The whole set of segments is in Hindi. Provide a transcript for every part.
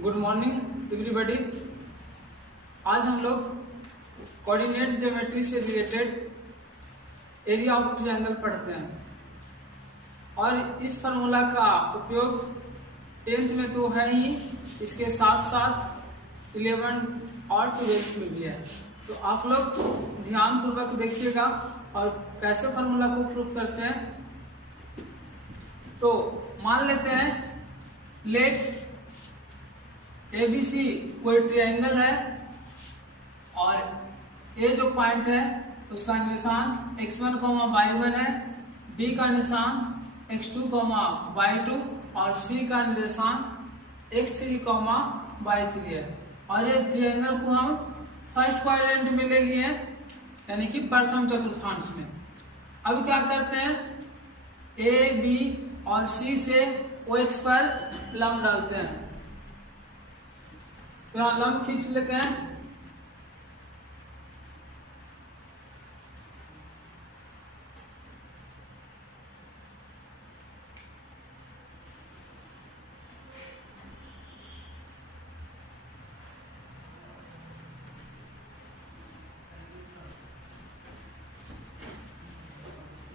Good morning everybody. आज हम लोग कोऑर्डिनेट ज्योमेट्री से रिलेटेड एरिया ऑफ ट्रायंगल पढ़ते हैं और इस फार्मूला का उपयोग 10th में तो है ही, इसके साथ साथ 11 और 12th में भी है। तो आप लोग ध्यान पूर्वक देखिएगा और कैसे फार्मूला को प्रूव करते हैं। तो मान लेते हैं लेट ABC कोई ट्रायंगल है और A जो पॉइंट है उसका निर्देशांक x1, y1 है, B का निर्देशांक x2, y2 और C का निर्देशांक x3, y3 है। और इस ट्रायंगल को हम फर्स्ट क्वाड्रेंट में ले लिए यानी कि प्रथम चतुर्थांश में। अब क्या करते हैं, A, B और C से OX पर लंब डालते हैं। तो यहां लंब खींच लेते हैं।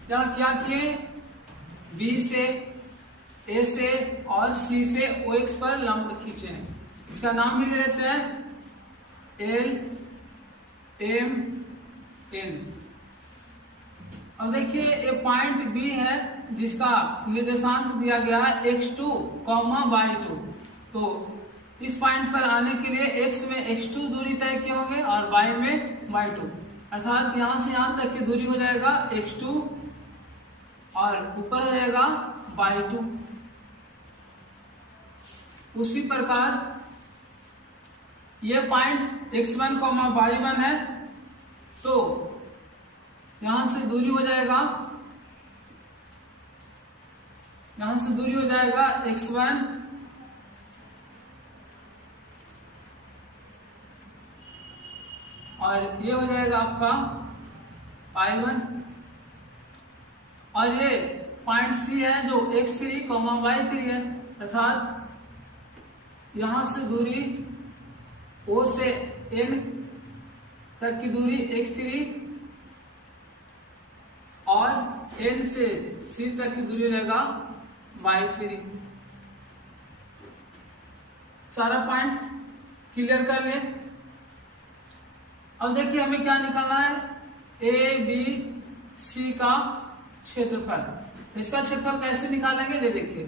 यहां क्या किए, B से, A से और C से OX पर लंब खींचे हैं। इसका नाम भी ले लेते हैं L, M, N। अब देखिए ये पॉइंट B है जिसका निर्देशांक दिया गया है x2, y2। तो इस पॉइंट पर आने के लिए x में x2 दूरी तय किए होंगे और y में y2, अर्थात यहां से यहां तक की दूरी हो जाएगा x2 और ऊपर हो जाएगा y2। उसी प्रकार ये पॉइंट x1, y1 है, तो यहां से दूरी हो जाएगा, x1 और ये हो जाएगा आपका y1। और ये पॉइंट C है जो x3, y3 है, अर्थात यहां से दूरी O से N तक की दूरी x3 और N से C तक की दूरी रहेगा y3। सारा पॉइंट क्लियर कर ले। अब देखिए हमें क्या निकालना है, ABC का क्षेत्रफल। इसका क्षेत्रफल कैसे निकालेंगे, ये देखिए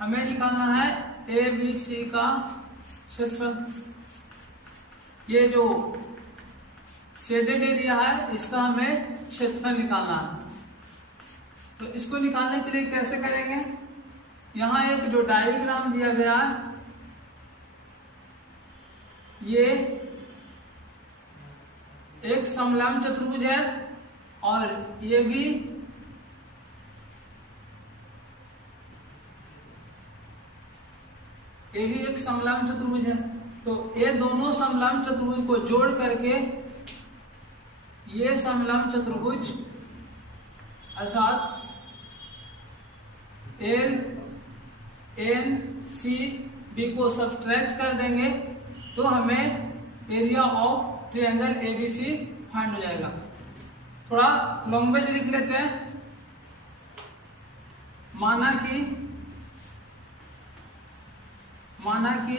हमें निकालना है ABC का क्षेत्रफल। ये जो शेडेड एरिया है इसका हमें क्षेत्रफल निकालना है। तो इसको निकालने के लिए कैसे करेंगे, यहां एक जो डायग्राम दिया गया है, ये एक समलंब चतुर्भुज है और ये भी एक समलंब चतुर्भुज है। तो ये दोनों समलंब चतुर्भुज को जोड़ करके ये समलंब चतुर्भुज अर्थात L, N, C, B को सब्ट्रैक्ट कर देंगे तो हमें area of triangle ABC find हो जाएगा। थोड़ा लैंग्वेज लिख लेते हैं। माना कि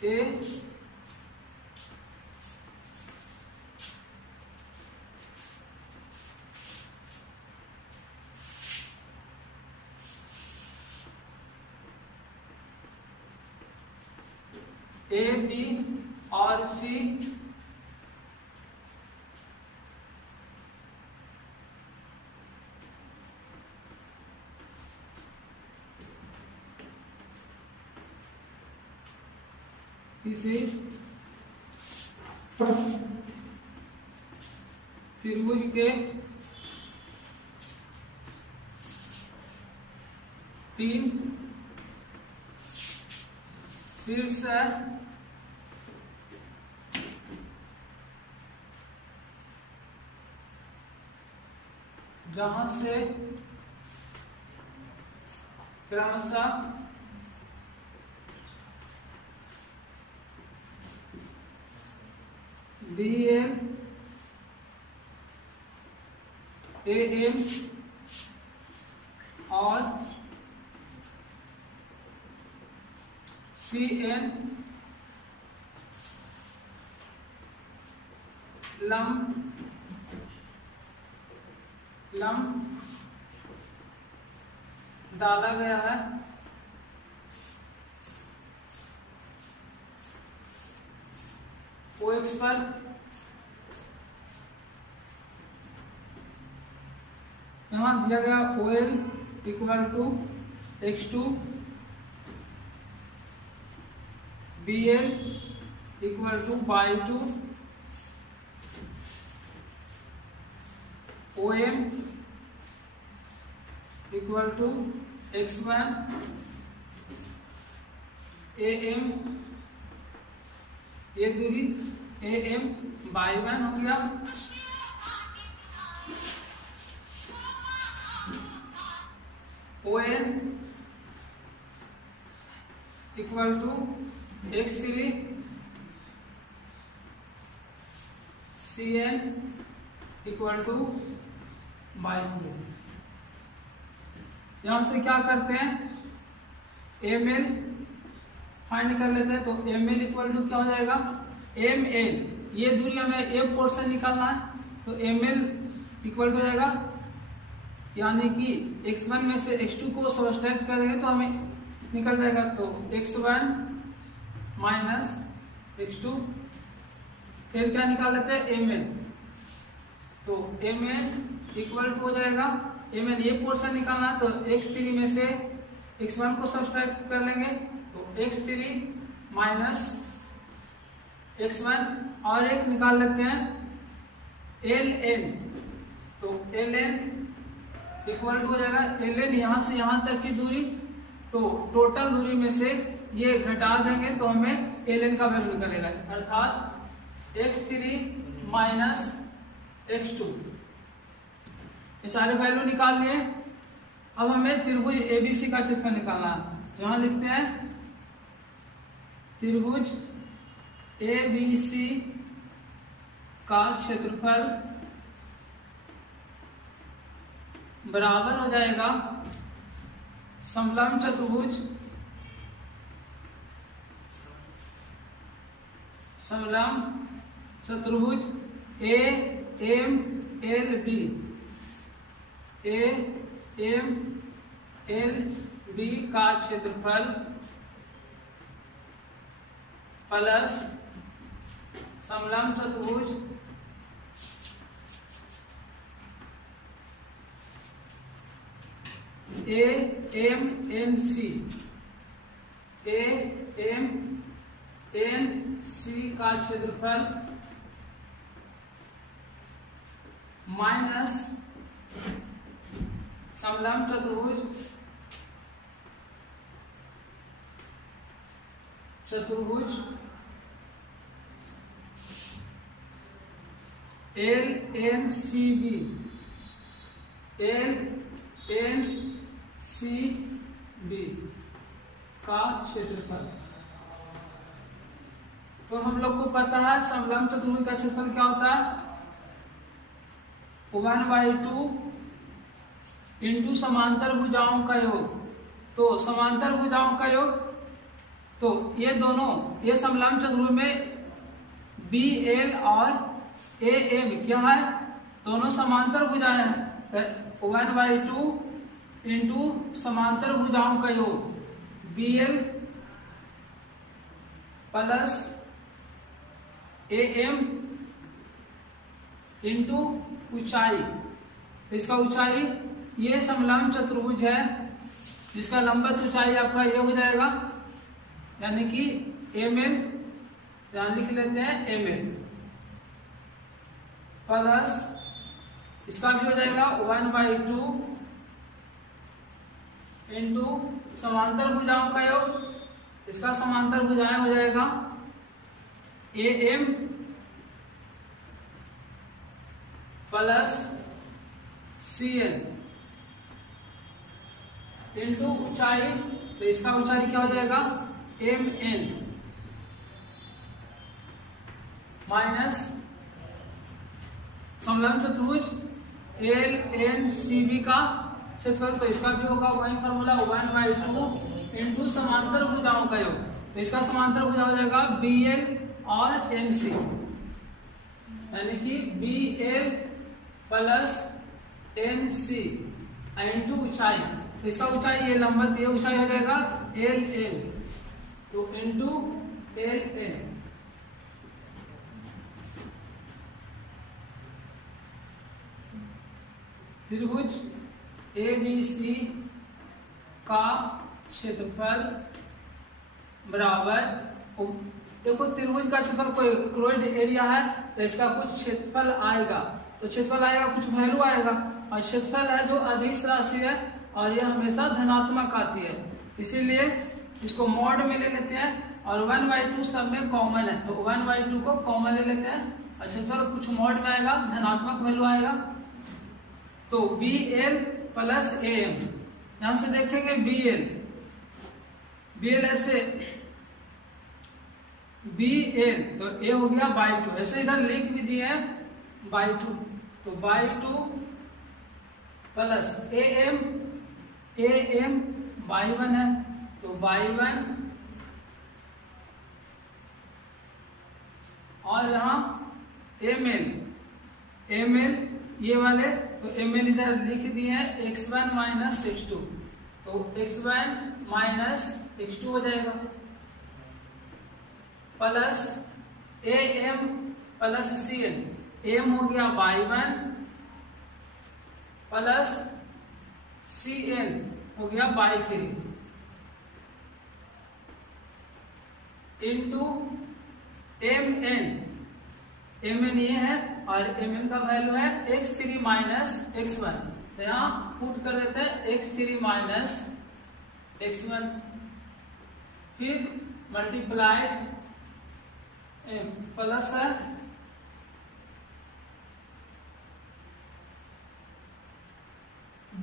A B और C किसी त्रिभुज के 3 शीर्ष जहां से क्रमशः BL AM और CN लंब डाला गया है OX पर यहां दिया गया OL equal to X2 BL equal to Y2 OM equal to X1 AM ये दूरी AM Y1 हो गया ON equal to X3 CN equal to Y4। यहां से क्या करते हैं ML फाइंड कर लेते हैं। तो ML इक्वल टू क्या हो जाएगा ML, ये दूरी हमें A पोर्शन निकालना है तो ML इक्वल टू हो जाएगा यानी कि x1 में से x2 को सब्ट्रैक्ट करेंगे तो हमें निकल जाएगा तो x1 माइनस x2 फिर क्या निकाल लेते हैं mn तो mn इक्वल टू हो जाएगा mn ये पोर्शन निकालना तो x3 में से x1 को सब्ट्रैक्ट कर लेंगे तो x3 माइनस x1 और एक निकाल लेते हैं ln तो ln इक्वल टू हो जाएगा ln यहां से यहां तक की दूरी तो टोटल दूरी में से ये घटा देंगे तो हमें ln का वैल्यू निकलेगा अर्थात x3 माइनस x2 ये सारे वैल्यू निकाल लिए। अब हमें त्रिभुज ABC का क्षेत्रफल निकालना है। यहां लिखते हैं त्रिभुज ABC का क्षेत्रफल बराबर हो जाएगा समलंब चतुर्भुज AMLB का क्षेत्रफल प्लस समलंब चतुर्भुज AMNC का क्षेत्रफल माइनस समलंब चतुर्भुज LNCB का क्षेत्रफल। तो हम लोग को पता है समलंब चतुर्भुज का क्षेत्रफल क्या होता है 1/2 इंटू समांतर भुजाओं का योग। तो समांतर भुजाओं का योग तो ये दोनों ये समलंब चतुर्भुज में BL और AM क्या है दोनों समांतर भुजाएं हैं 1/2 इंटू समांतर भुजाओं का योग BL प्लस AM इंटू ऊंचाई। इसका ऊंचाई ये समलंब चतुर्भुज है जिसका लंबवत ऊंचाई आपका ये हो जाएगा यानी कि ML यहां लिख लेते हैं ML प्लस इसका भी हो जाएगा 1/2 इंटू समांतर भुजाओं का योग इसका समांतर भुजाएं हो जाएगा AM प्लस Cl इंटू ऊंचाई, तो इसका ऊंचाई क्या हो जाएगा Mn माइनस समलंब चतुर्भुज LNCB का क्षेत्रफल, तो इसका भी होगा वही फॉर्मूला 1/2 इंटू समांतर भुजाओं का योग, तो इसका समांतर भुजा हो जाएगा BL और NC, यानी कि BL प्लस NC इंटू ऊंचाई, तो इसका ऊंचाई ये लंबा दिया ऊंचाई हो जाएगा LN, तो इंटू LN। त्रिभुज ABC का क्षेत्रफल बराबर, देखो त्रिभुज का क्षेत्रफल कोई क्रोइड एरिया है तो इसका कुछ क्षेत्रफल आएगा, तो क्षेत्रफल आएगा कुछ वैल्यू आएगा, और क्षेत्रफल है जो अदिश राशि है और यह हमेशा धनात्मक आती है, इसीलिए इसको मॉड में ले लेते हैं, और 1/2 सब में कॉमन है, तो 1/2 को कॉमन ले लेते हैं, और क्षेत्रफल कुछ मॉड में आएगा, धनात्मक वैल्यू आएगा, तो BL प्लस AM, यहां से देखेंगे BL ऐसे BL, तो A हो गया /2, ऐसे इधर लिख भी दिए हैं /2, तो /2 प्लस AM y1 है, तो y1 और यहाँ ML ये वाले, तो ML इधर लिख दिए हैं x1 माइनस x2, तो x1 माइनस x2 हो जाएगा, plus AM plus CL, AM हो गया y1 प्लस CL हो गया y3 इंटू MN ये है और MN का वैल्यू है x3 माइनस x1, तो यहाँ पुट कर देते हैं x3 माइनस x1, फिर मल्टीप्लाइड प्लस है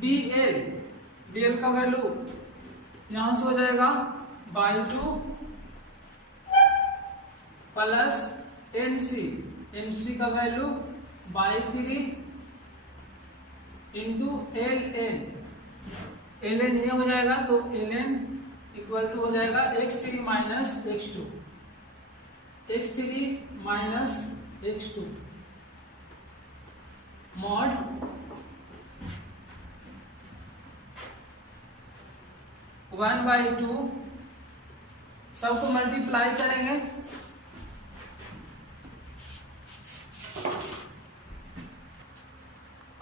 BL का वैल्यू यहां से हो जाएगा /2 प्लस NC का वैल्यू /3 इंटू LN ये हो जाएगा, तो LN इक्वल टू हो जाएगा x3 minus x2, x3 minus x2 mod one by two, सबको मल्टीप्लाई करेंगे,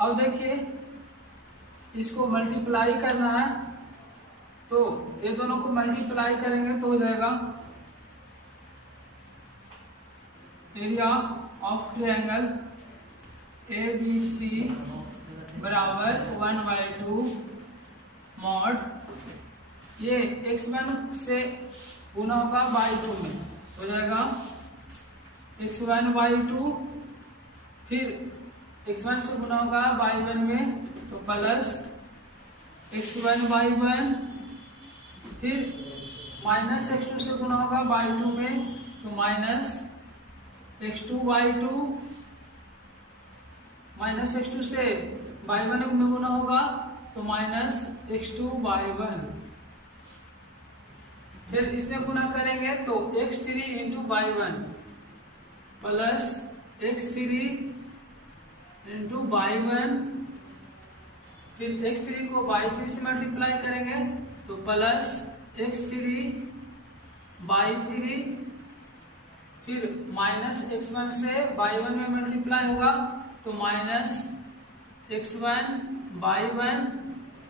अब देखिए इसको मल्टीप्लाई करना है, तो ये दोनों को मल्टीप्लाई करेंगे तो हो जाएगा एरिया ऑफ ट्रायंगल ABC बराबर 1/2 मॉड, ये x1 से गुना होगा /2 में, हो जाएगा x1/2, फिर x1 से गुना होगा y1 में, तो प्लस x1/1, फिर माइनस x2 से गुना होगा y2 में, तो माइनस x2/2, माइनस x2 से y1 में गुना होगा तो माइनस x2/1, फिर इसमें गुना करेंगे तो x3 into y1 plus x3 into y1, फिर x3 को y3 से मल्टीप्लाई करेंगे तो प्लस x3/3, फिर माइनस x1 से y1 में मल्टीप्लाई होगा तो माइनस x1/1,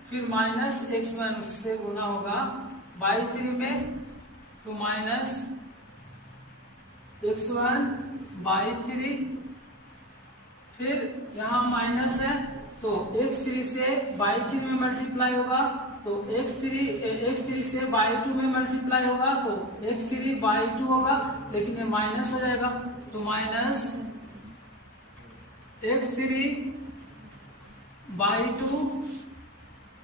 फिर माइनस x1 से गुना होगा y3 में तो माइनस x1/3, फिर यहाँ माइनस है तो x3 से y3 में मल्टीप्लाई होगा तो x3 से y2 में मल्टीप्लाई होगा तो x3/2 होगा, लेकिन ये माइनस हो जाएगा तो माइनस x3/2 बाई 2,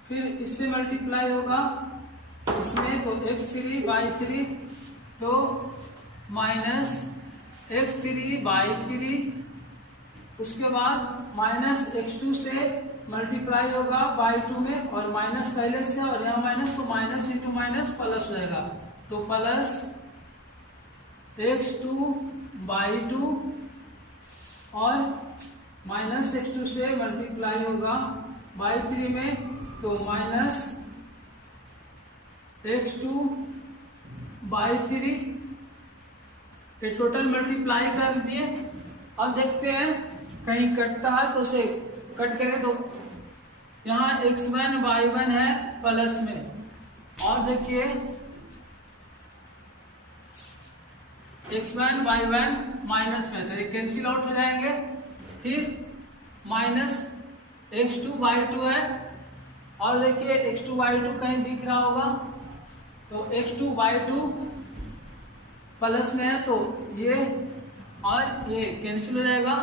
फिर इससे मल्टीप्लाई होगा इसमें, तो x3 बाई 3, तो माइनस x3 बाई 3, उसके बाद माइनस x2 से मल्टीप्लाई होगा बाई 2 में, और माइनस पहले से और यहाँ माइनस, तो माइनस इंटू माइनस प्लस हो जाएगा, तो प्लस x2 बाई 2 और माइनस x2 से मल्टीप्लाई होगा बाई 3 में, तो माइनस x2 बाई 3, ये टोटल मल्टीप्लाई कर दिए। अब देखते हैं कहीं कटता है तो उसे कट करें, तो यहाँ x1 y1 है प्लस में, और देखिए x1 y1 माइनस में, तो ये कैंसिल आउट हो जाएंगे। फिर माइनस x2 y2 है, और देखिए x2 y2 कहीं दिख रहा होगा, तो x2 y2 प्लस में है, तो ये और ये कैंसिल हो जाएगा।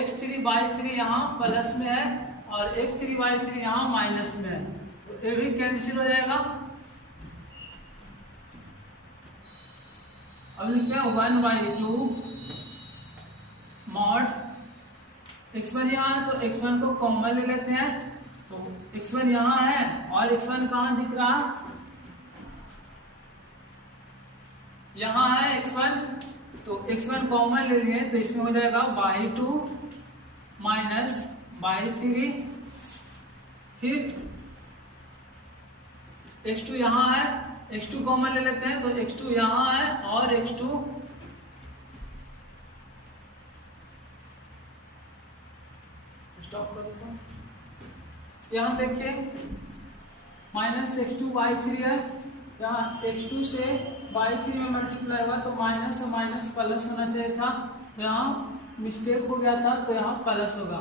x3 बाई 3 यहाँ प्लस में है और x3 बाई 3 यहाँ माइनस में है, तो ये भी कैंसिल हो जाएगा। अब लिखते हैं 1/2 मॉड x1 यहाँ है, तो x1 को कॉमन ले लेते हैं, तो x1 यहाँ है और x1 कहाँ दिख रहा, यहाँ है x1, तो x1 कॉमन ले लिए, तो इसमें हो जाएगा बाई 2 माइनस बाई 3, फिर x2 यहाँ है, x2 कॉमन ले लेते हैं, तो x2 यहाँ है और x2 स्टॉप करो, तो यहाँ देखिए माइनस x2 बाई 3 है, यहाँ x2 से बाई 3 में मल्टीप्लाई हुआ, तो माइनस और माइनस प्लस होना चाहिए था, तो यहाँ मिस्टेक हो गया था, तो यहाँ प्लस होगा।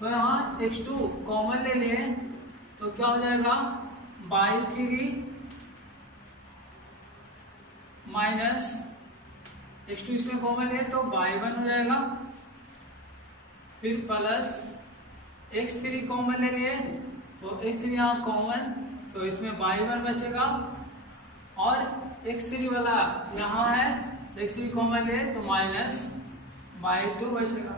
तो यहाँ x2 कॉमन ले लिए, तो क्या हो जाएगा बाई 3 माइनस x2 इसमें कॉमन ले तो बाई 1 हो जाएगा, फिर प्लस x3 कॉमन ले लिए, तो x3 यहाँ कॉमन, तो इसमें बाई 1 बचेगा, और x3 वाला यहाँ है, x3 कॉमन ले तो माइनस बाई 2 बचेगा।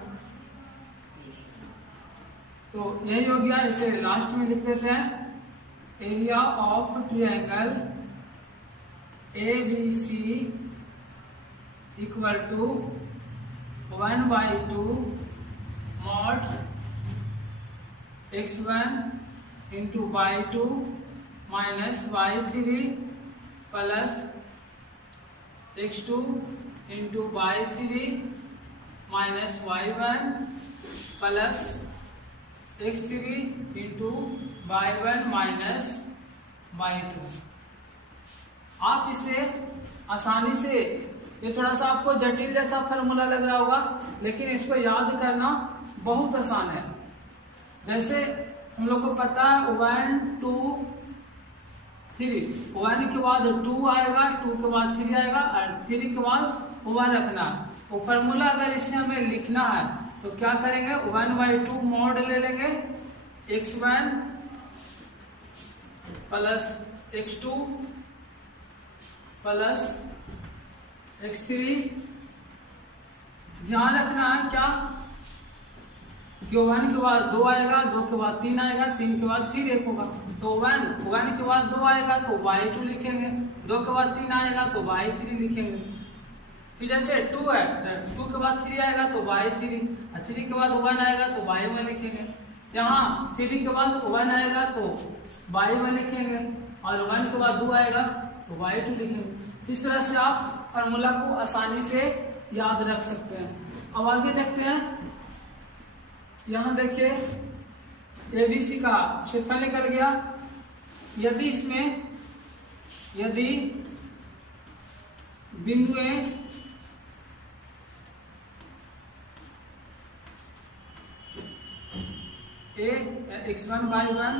तो यही हो गया। इसे लास्ट में लिख देते हैं, area of triangle ABC equal to 1/2 mod x1 into y 2 minus y 3 plus x2 into y 3 minus y1 plus x3 into y 1 minus y 2। आप इसे आसानी से, ये थोड़ा सा आपको जटिल जैसा फॉर्मूला लग रहा होगा, लेकिन इसको याद करना बहुत आसान है। जैसे हम लोग को पता है 1 2 3, 1 के बाद 2 आएगा, 2 के बाद 3 आएगा, और 3 के बाद 1 रखना। वो फॉर्मूला अगर इसमें हमें लिखना है तो क्या करेंगे, 1/2 मॉड ले लेंगे, x1 plus x2 plus x3। ध्यान रखना है क्या कि 1 के बाद 2 आएगा, 2 के बाद 3 आएगा, 3 के बाद फिर 1 होगा, तो 1 के बाद 2 आएगा तो y2 लिखेंगे, 2 के बाद 3 आएगा तो y3 लिखेंगे। फिर जैसे 2 है, 2 के बाद 3 आएगा तो y3, 3 के बाद 1 आएगा तो y1 लिखेंगे। यहाँ 3 के बाद 1 आएगा तो y1 लिखेंगे, और 1 के बाद 2 आएगा तो y2 लिखेंगे। इस तरह से आप फॉर्मूला को आसानी से याद रख सकते हैं। अब आगे देखते हैं, यहाँ देखिए ABC का क्षेत्रफल निकल गया। यदि इसमें, यदि बिंदु A x1/1,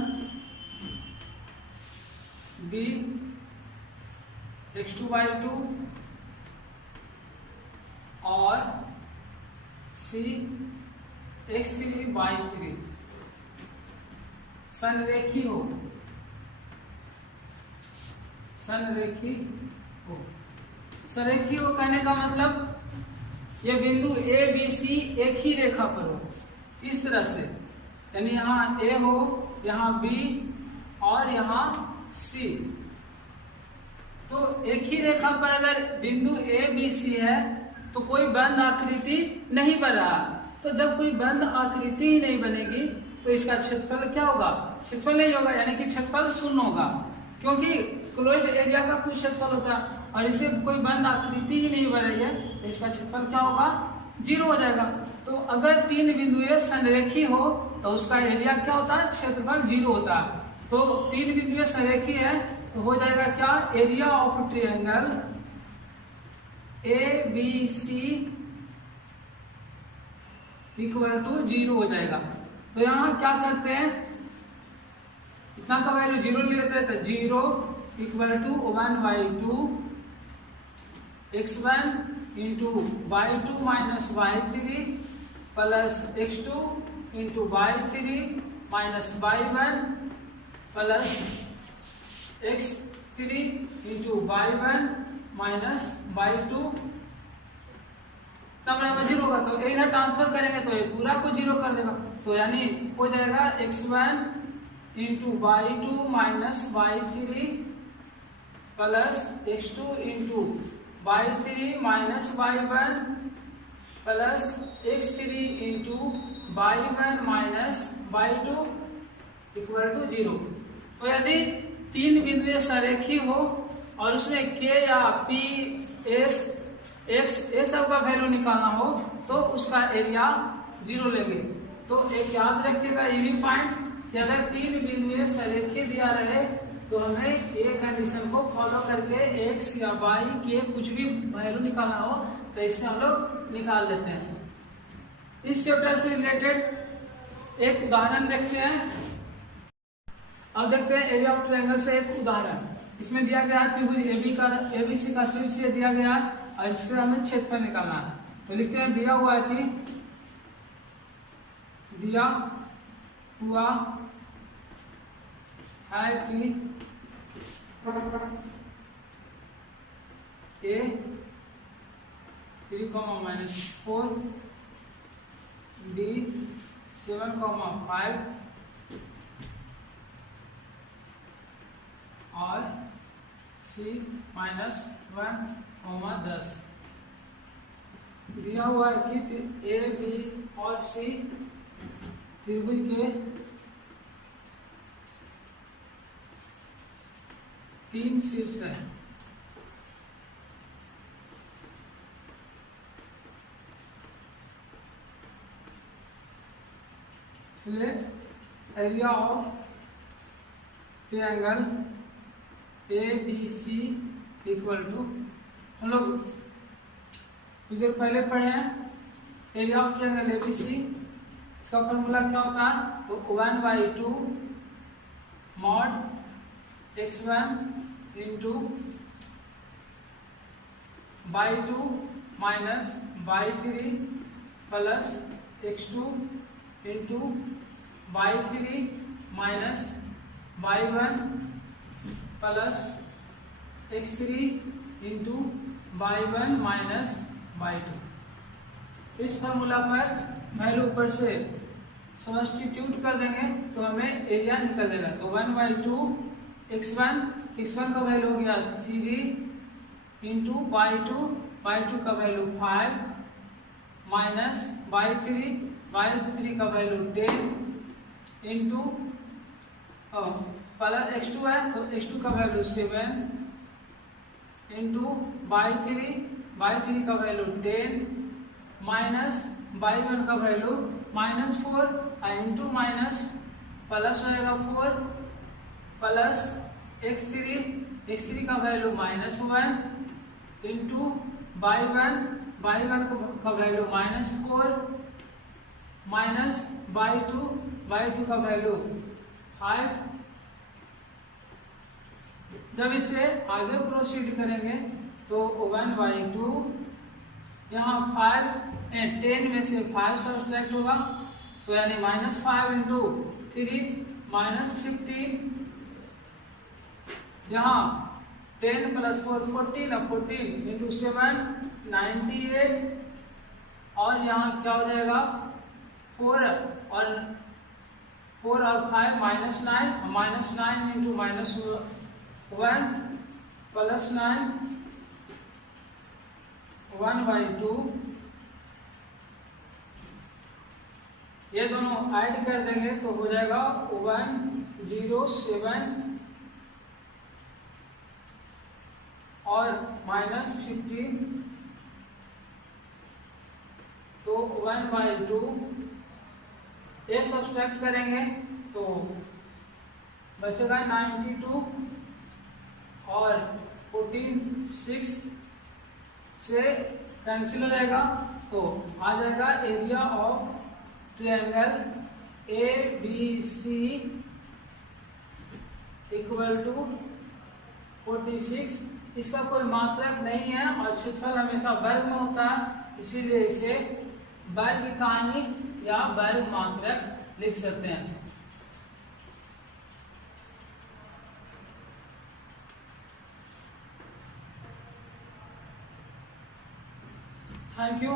B x2/2 और C x3/3, संरेखी हो, संरेखी हो। संरेखी हो कहने का मतलब ये बिंदु ए बी सी एक ही रेखा पर हो, इस तरह से, यानी यहाँ ए हो, यहाँ बी और यहाँ सी। तो एक ही रेखा पर अगर बिंदु ए बी सी है तो कोई बंद आकृति नहीं बन रहा। तो जब कोई बंद आकृति ही नहीं बनेगी तो इसका क्षेत्रफल क्या होगा? क्षेत्रफल नहीं होगा, यानी कि क्षेत्रफल शून्य होगा, क्योंकि क्लोज्ड एरिया का कुछ क्षेत्रफल होता है और इसे कोई बंद आकृति ही नहीं बन रही है तो इसका क्षेत्रफल क्या होगा? 0 हो जाएगा। तो अगर तीन बिंदुएं संरेखी हो तो उसका एरिया क्या होता है? क्षेत्रफल 0 होता है। तो तीन बिंदुएं संरेखी है तो हो जाएगा क्या? Area of triangle A B C equal to 0 हो जाएगा। तो यहाँ क्या करते हैं, इतना का वैल्यू 0 ले लेते हैं, तो 0 equal to 1/2 x1 into y2 minus y3 plus x2 into y3 minus y1 plus x3 into y1 minus y2 तब बराबर 0 होगा। तो इधर ट्रांसफर करेंगे तो ये पूरा को 0 कर देगा, तो यानी हो जाएगा x1 into y2 minus y3 plus x2 into y3 minus y1 plus x3 into y1 minus y2 equal to 0। तो यदि तीन बिंदुएं संरेखी हो और उसमें k या p s x ये सब का वैल्यू निकालना हो तो उसका एरिया 0 लेंगे। तो एक याद रखिएगा ये भी पॉइंट कि अगर तीन बिंदुएं संरेखी दिया रहे तो हमें एक कंडीशन को फॉलो करके x या y के कुछ भी वैल्यू निकालना हो तो इससे हम लोग निकाल देते हैं। इस चैप्टर से रिलेटेड एक उदाहरण देखते हैं। अब देखते हैं एरिया ऑफ ट्रायंगल से एक उदाहरण। इसमें दिया गया त्रिभुज एबीसी का शीर्ष दिया गया और इसके हमें क्षेत्रफल निकालना है। तो लिखते हैं दिया हुआ है कि ए 3,-4 बी 7,5 और सी -1,10 दिया हुआ है कि ए बी और सी त्रिभुज के तीन शीर्ष हैं। इसलिए area of triangle A B C equal to, हम लोग कुछ देर पहले पढ़े हैं area of triangle A B C, इसका फॉर्मूला क्या होता है? तो 1/2 mod x1 into y2 minus y3 plus x2 into y3 minus y1 plus x3 into y1 minus y2। इस फॉर्मूला पर वैल्यू ऊपर से सब्स्टिट्यूट कर देंगे तो हमें एरिया निकल देगा। तो 1/2 x1 का वैल्यू हो गया 3 इंटू y2 का वैल्यू 5 माइनस y3 का वैल्यू 10 इंटू प्लस x2 है तो x2 का वैल्यू 7 इंटू y3 का वैल्यू 10 माइनस y1 का वैल्यू -4 इंटू माइनस प्लस होएगा 4 प्लस x3 का वैल्यू -1 इंटू y1 का वैल्यू -4 माइनस y2 का वैल्यू 5। जब इसे आगे प्रोसीड करेंगे तो 1/2 यहाँ 10 में से 5 सब्ट्रैक्ट होगा तो यानी -5 इंटू 3 -15, यहाँ 10 + 4 14, अब 14 इंटू 7 98, और यहाँ क्या हो जाएगा 4 और 5 -9, -9 इंटू -1 +9 1/2, ये दोनों ऐड कर देंगे तो हो जाएगा 107 और -15 तो 1/2, ये सब्सट्रैक्ट करेंगे तो बचेगा 92 और 14 6 से कैंसिल हो जाएगा, तो आ जाएगा area of triangle ABC equal to 46। इसका कोई मात्रक नहीं है और क्षेत्रफल हमेशा वर्ग में होता है, इसीलिए इसे वर्ग इकाई या वर्ग मात्रक लिख सकते हैं। Thank you.